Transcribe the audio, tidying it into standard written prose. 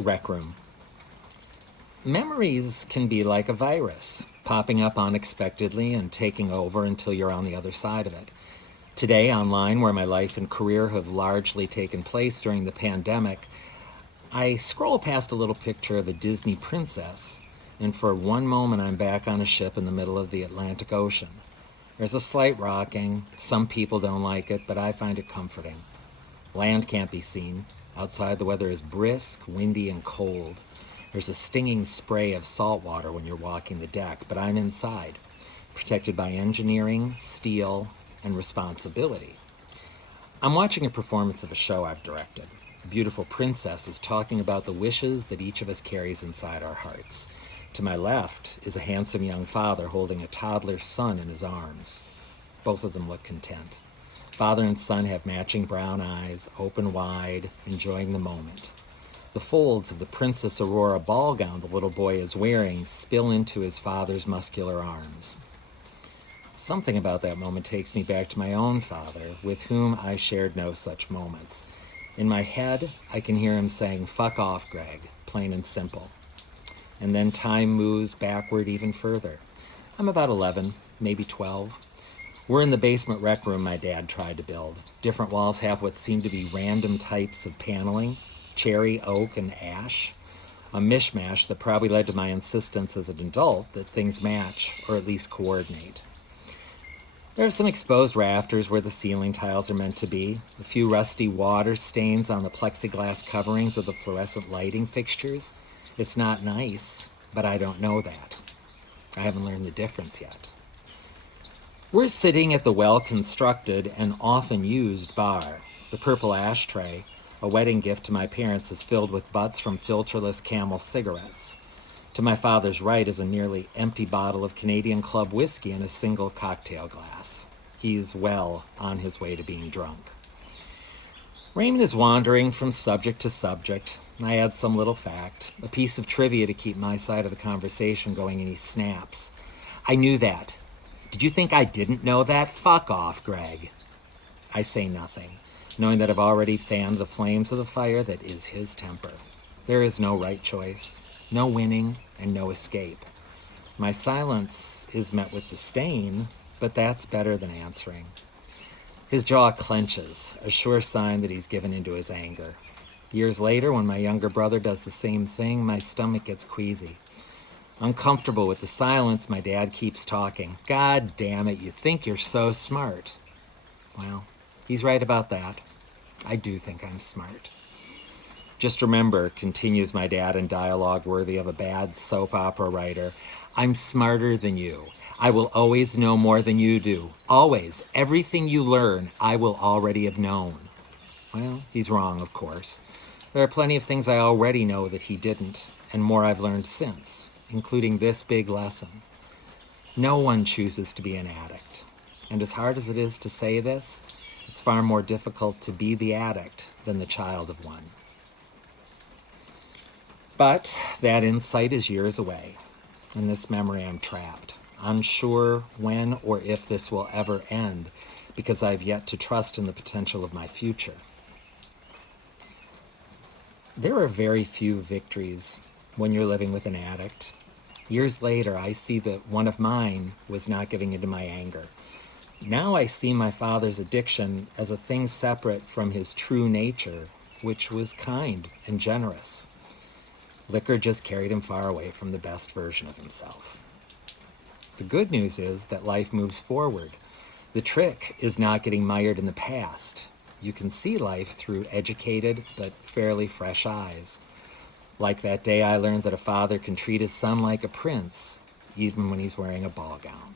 Rec room. Memories can be like a virus, popping up unexpectedly and taking over until you're on the other side of it. Today, online, where my life and career have largely taken place during the pandemic, I scroll past a little picture of a Disney princess, and for one moment I'm back on a ship in the middle of the Atlantic Ocean. There's a slight rocking. Some people don't like it, but I find it comforting. Land can't be seen. Outside, the weather is brisk, windy, and cold. There's a stinging spray of salt water when you're walking the deck, but I'm inside, protected by engineering, steel, and responsibility. I'm watching a performance of a show I've directed. A beautiful princess is talking about the wishes that each of us carries inside our hearts. To my left is a handsome young father holding a toddler son in his arms. Both of them look content. Father and son have matching brown eyes, open wide, enjoying the moment. The folds of the Princess Aurora ball gown the little boy is wearing spill into his father's muscular arms. Something about that moment takes me back to my own father, with whom I shared no such moments. In my head, I can hear him saying, "Fuck off, Greg," plain and simple. And then time moves backward even further. I'm about 11, maybe 12. We're in the basement rec room my dad tried to build. Different walls have what seem to be random types of paneling, cherry, oak, and ash. A mishmash that probably led to my insistence as an adult that things match, or at least coordinate. There are some exposed rafters where the ceiling tiles are meant to be, a few rusty water stains on the plexiglass coverings of the fluorescent lighting fixtures. It's not nice, but I don't know that. I haven't learned the difference yet. We're sitting at the well-constructed and often used bar. The purple ashtray, a wedding gift to my parents, is filled with butts from filterless Camel cigarettes. To my father's right is a nearly empty bottle of Canadian Club whiskey in a single cocktail glass. He's well on his way to being drunk. Raymond is wandering from subject to subject. I add some little fact, a piece of trivia to keep my side of the conversation going, and he snaps. "I knew that. Did you think I didn't know that? Fuck off, Greg." I say nothing, knowing that I've already fanned the flames of the fire that is his temper. There is no right choice, no winning, and no escape. My silence is met with disdain, but that's better than answering. His jaw clenches, a sure sign that he's given into his anger. Years later, when my younger brother does the same thing, my stomach gets queasy. Uncomfortable with the silence, my dad keeps talking. "God damn it, you think you're so smart." Well, he's right about that. I do think I'm smart. "Just remember," continues my dad in dialogue worthy of a bad soap opera writer, "I'm smarter than you. I will always know more than you do. Always. Everything you learn, I will already have known." Well, he's wrong, of course. There are plenty of things I already know that he didn't, and more I've learned since, including this big lesson. No one chooses to be an addict. And as hard as it is to say this, it's far more difficult to be the addict than the child of one. But that insight is years away. In this memory, I'm trapped, unsure when or if this will ever end, because I've yet to trust in the potential of my future. There are very few victories when you're living with an addict. Years later, I see that one of mine was not giving into my anger. Now I see my father's addiction as a thing separate from his true nature, which was kind and generous. Liquor just carried him far away from the best version of himself. The good news is that life moves forward. The trick is not getting mired in the past. You can see life through educated but fairly fresh eyes. Like that day I learned that a father can treat his son like a prince, even when he's wearing a ball gown.